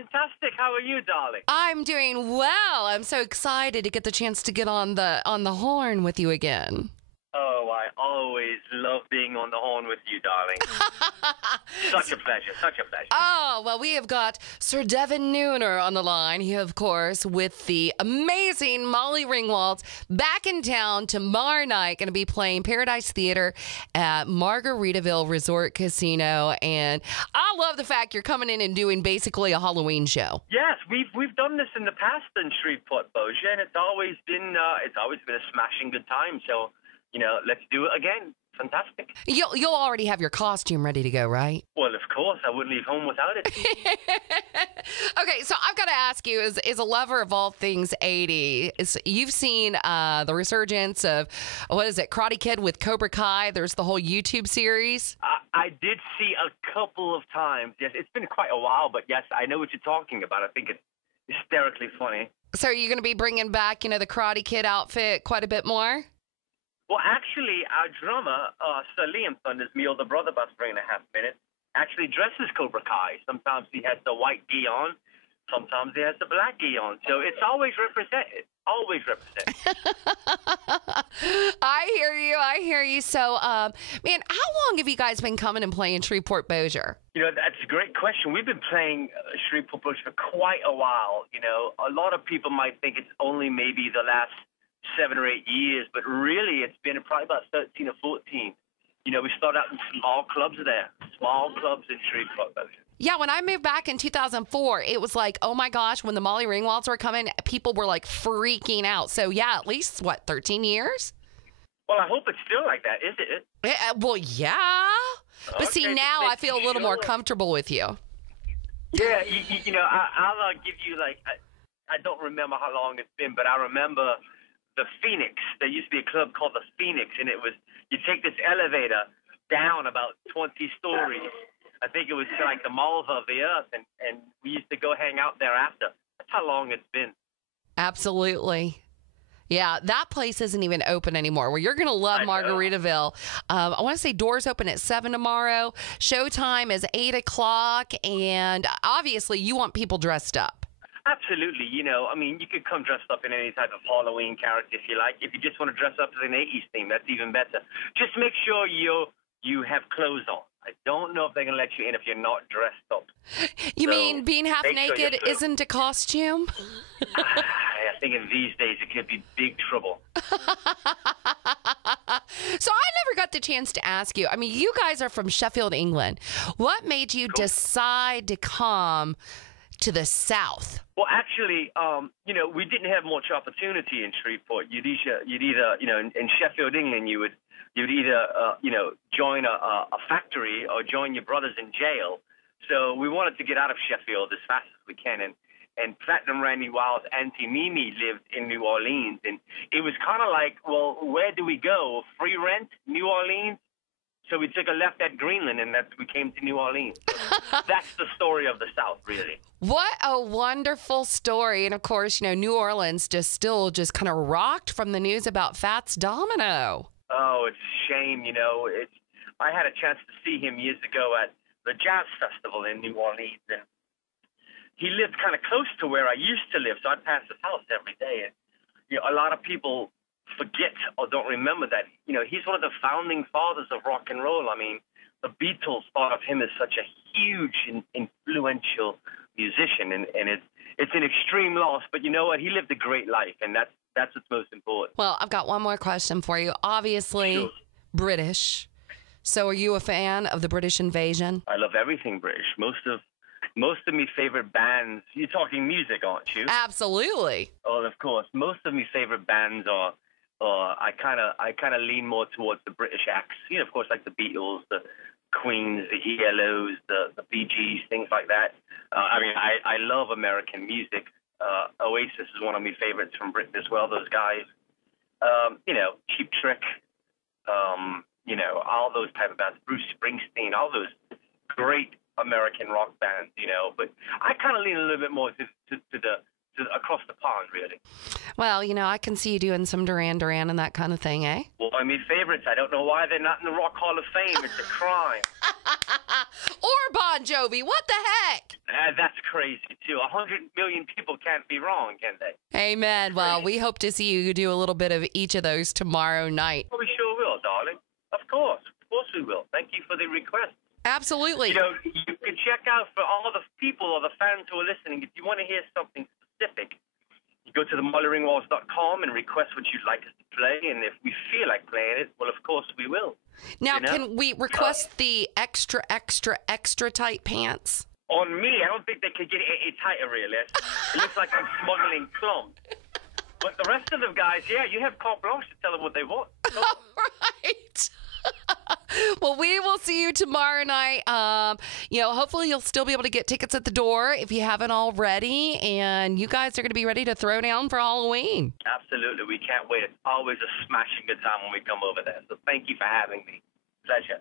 fantastic. How are you, darling? I'm doing well. I'm so excited to get the chance to get on the horn with you again. Oh, I always love being on the horn with you, darling. Such a pleasure, such a pleasure. Oh, well, we have got Sir Devon Nooner on the line. He, of course, with the amazing Molly Ringwalds, back in town tomorrow night, going to be playing Paradise Theater at Margaritaville Resort Casino. And I love the fact you're coming in and doing basically a Halloween show. Yes, we've done this in the past in Shreveport, Bossier, and it's always been a smashing good time. So, let's do it again. Fantastic. You'll already have your costume ready to go, right? Well, of course. I wouldn't leave home without it. Okay, so I've got to ask you, as a lover of all things 80s, you've seen the resurgence of, Karate Kid with Cobra Kai. There's the whole YouTube series. I did see a couple of times. Yes, it's been quite a while, but yes, I know what you're talking about. I think it's hysterically funny. So are you going to be bringing back, the Karate Kid outfit quite a bit more? Well, actually, our drummer, Sir Liam Thunders, me older brother, about 3.5 minutes, actually dresses Cobra Kai. Sometimes he has the white gi on. Sometimes he has the black gi on. So it's always represented. Always represented. I hear you. So, man, how long have you guys been coming and playing Shreveport Bossier? That's a great question. We've been playing Shreveport Bossier for quite a while. A lot of people might think it's only maybe the last 7 or 8 years, but really it's been probably about 13 or 14. We started out in small clubs in Shreveport. Yeah, when I moved back in 2004, it was like, oh my gosh, when the Molly Ringwalds were coming, people were like freaking out. So yeah, at least, 13 years? Well, I hope it's still like that, is it? Well, yeah. But okay, see, now I feel a little more comfortable with you. Yeah, I'll give you, I don't remember how long it's been, but I remember the Phoenix. There used to be a club called the Phoenix, and it was, you take this elevator down about 20 stories. I think it was like the malls of the earth, and we used to go hang out there after. That's how long it's been. Absolutely. Yeah, that place isn't even open anymore. Well, you're going to love Margaritaville. I want to say doors open at 7 tomorrow. Showtime is 8 o'clock, and obviously you want people dressed up. Absolutely. You could come dressed up in any type of Halloween character if you like. If you just want to dress up as an 80s theme, that's even better. Just make sure you have clothes on. I don't know if they're going to let you in if you're not dressed up. You mean being half naked isn't a costume? I think in these days it could be big trouble. So I never got the chance to ask you. You guys are from Sheffield, England. What made you decide to come to the South? Well, actually, we didn't have much opportunity in Shreveport. You'd either, in Sheffield, England, you'd either, join a factory or join your brothers in jail. So we wanted to get out of Sheffield as fast as we can. And Platinum Randy Wild's Auntie Mimi lived in New Orleans. And it was kind of like, well, where do we go? Free rent, New Orleans? So we took a left at Greenland, and we came to New Orleans. That's the story of the South, really. What a wonderful story. And, of course, New Orleans just kind of rocked from the news about Fats Domino. Oh, it's a shame, I had a chance to see him years ago at the Jazz Festival in New Orleans, and he lived kind of close to where I used to live, so I'd pass his house every day. And, a lot of people forget or don't remember that, he's one of the founding fathers of rock and roll. The Beatles thought of him as such a huge and influential musician, and it's an extreme loss, but you know what? He lived a great life, and that's what's most important. Well, I've got one more question for you. Obviously, sure. British. So are you a fan of the British invasion? I love everything British. Most of my favorite bands, you're talking music, aren't you? Absolutely. Oh, of course. Most of my favorite bands are, I kind of lean more towards the British acts. Of course, like the Beatles, the Queens, the ELOs, the Bee Gees, things like that. I love American music. Oasis is one of my favorites from Britain as well, those guys. Cheap Trick, all those type of bands. Bruce Springsteen, all those great American rock bands, But I kind of lean a little bit more to across the pond, really. Well, I can see you doing some Duran Duran and that kind of thing, eh? Well, my favorites. I don't know why they're not in the Rock Hall of Fame. It's a crime. Or Bon Jovi. What the heck? That's crazy, too. 100 million people can't be wrong, can they? Amen. Well, we hope to see you do a little bit of each of those tomorrow night. Oh, we sure will, darling. Of course we will. Thank you for the request. Absolutely. You know, you can check out for all the people or the fans who are listening. If you want to hear something specific, you go to the MollyRingwalds.com and request what you'd like us to play. And if we feel like playing it, well, of course we will. Now, can we request the extra tight pants? On me, I don't think they could get it tighter, really. It looks like I'm smuggling clump. But the rest of the guys, yeah, you have carte blanche to tell them what they want. All right. Well, we will see you tomorrow night. Hopefully you'll still be able to get tickets at the door if you haven't already. And you guys are going to be ready to throw down for Halloween. Absolutely. We can't wait. It's always a smashing good time when we come over there. So thank you for having me. Pleasure.